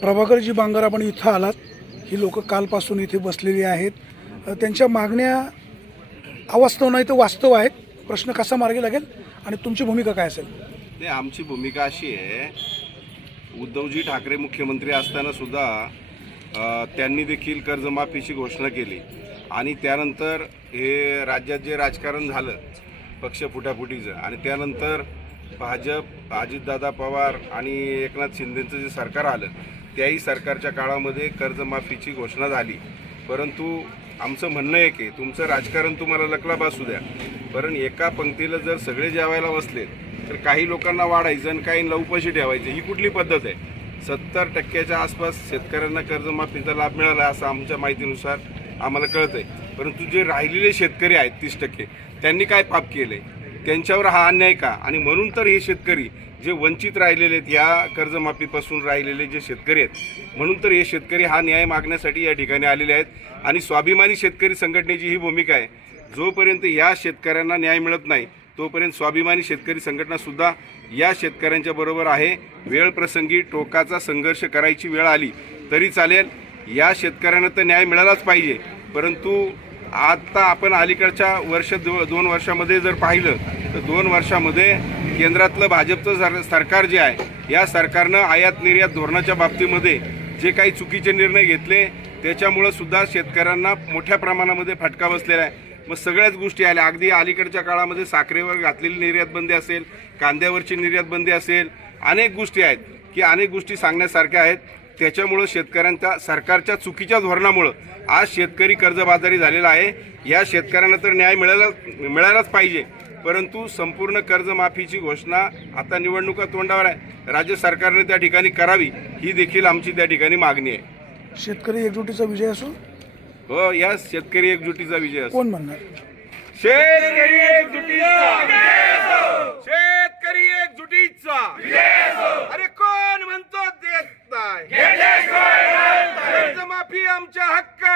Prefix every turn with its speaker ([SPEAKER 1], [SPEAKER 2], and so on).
[SPEAKER 1] प्रभाकरजी बांगर आपण इथं आलात. ही लोक कालपासून इथे बसलेली आहेत. त्यांच्या मागण्या अवास्तव नाही तर वास्तव आहेत. प्रश्न कसा मार्गी लागेल आणि तुमची भूमिका काय असेल?
[SPEAKER 2] नाही आमची भूमिका अशी आहे. उद्धवजी ठाकरे मुख्यमंत्री असताना सुद्धा त्यांनी देखील कर्जमाफीची घोषणा केली. आणि त्यानंतर हे राज्यात जे राजकारण झालं पक्ष फुटाफुटीचं आणि त्यानंतर भाजप अजितदादा पवार आणि एकनाथ शिंदेचं जे सरकार आलं त्याही सरकारच्या काळामध्ये कर्जमाफीची घोषणा झाली. परंतु आमचं म्हणणं आहे की तुमचं राजकारण तुम्हाला लकला बसू द्या. कारण एका पंक्तीला जर सगळे जेवायला बसले तर काही लोकांना वाढायचं आणि काही उपाशी ठेवायचं ही कुठली पद्धत आहे? सत्तर टक्क्याच्या आसपास शेतकऱ्यांना कर्जमाफीचा लाभ मिळाला असं आमच्या माहितीनुसार आम्हाला कळतं आहे परंतु जे राहिलेले शेतकरी आहेत तीस टक्के त्यांनी काय पाप केले त्यांच्यावर हा अन्याय का? आणि म्हणून तर हे शेतकरी जे वंचित राहिलेले आहेत या कर्जमाफीपासून राहिलेले जे शेतकरी आहेत म्हणून तर हे शेतकरी हा न्याय मागण्यासाठी या ठिकाणी आलेले आहेत. आणि स्वाभिमानी शेतकरी संघटनेची ही भूमिका आहे. जोपर्यंत या शेतकऱ्यांना न्याय मिळत नाही तोपर्यंत स्वाभिमानी शेतकरी संघटनासुद्धा या शेतकऱ्यांच्या बरोबर आहे. वेळ प्रसंगी टोकाचा संघर्ष करायची वेळ आली तरी चालेल. या शेतकऱ्यांना तर न्याय मिळालाच पाहिजे. परंतु आत्ता आपण अलीकडच्या वर्ष दो दोन वर्षामध्ये जर पाहिलं तर दोन वर्षामध्ये केंद्रातलं भाजपचं सर सरकार जे आहे या सरकारनं आयात निर्यात धोरणाच्या बाबतीमध्ये जे काही चुकीचे निर्णय घेतले त्याच्यामुळं सुद्धा शेतकऱ्यांना मोठ्या प्रमाणामध्ये फटका बसलेला आहे. मग सगळ्याच गोष्टी आल्या. अगदी अलीकडच्या काळामध्ये साखरेवर घातलेली निर्यात बंदी असेल कांद्यावरची निर्यात बंदी असेल अनेक गोष्टी आहेत की अनेक गोष्टी सांगण्यासारख्या आहेत. त्याच्यामुळं शेतकऱ्यांच्या सरकारच्या चुकीच्या धोरणामुळं आज शेतकरी कर्जबाजारी झालेला आहे. या शेतकऱ्यांना तर न्याय मिळायला मिळायलाच पाहिजे. परंतु संपूर्ण कर्जमाफीची घोषणा आता निवडणुका तोंडावर आहे. राज्य सरकारने त्या ठिकाणी करावी ही देखील आमची त्या ठिकाणी मागणी आहे.
[SPEAKER 1] शेतकरी एकजुटीचा विजय असो
[SPEAKER 2] हो या शेतकरी एकजुटीचा विजय असो
[SPEAKER 1] कोण म्हणणार?
[SPEAKER 2] शेतकरी एकजुटीचा शेतकरी एकजुटीचा अरे कोण म्हणतो देत नाही कर्जमाफी आमच्या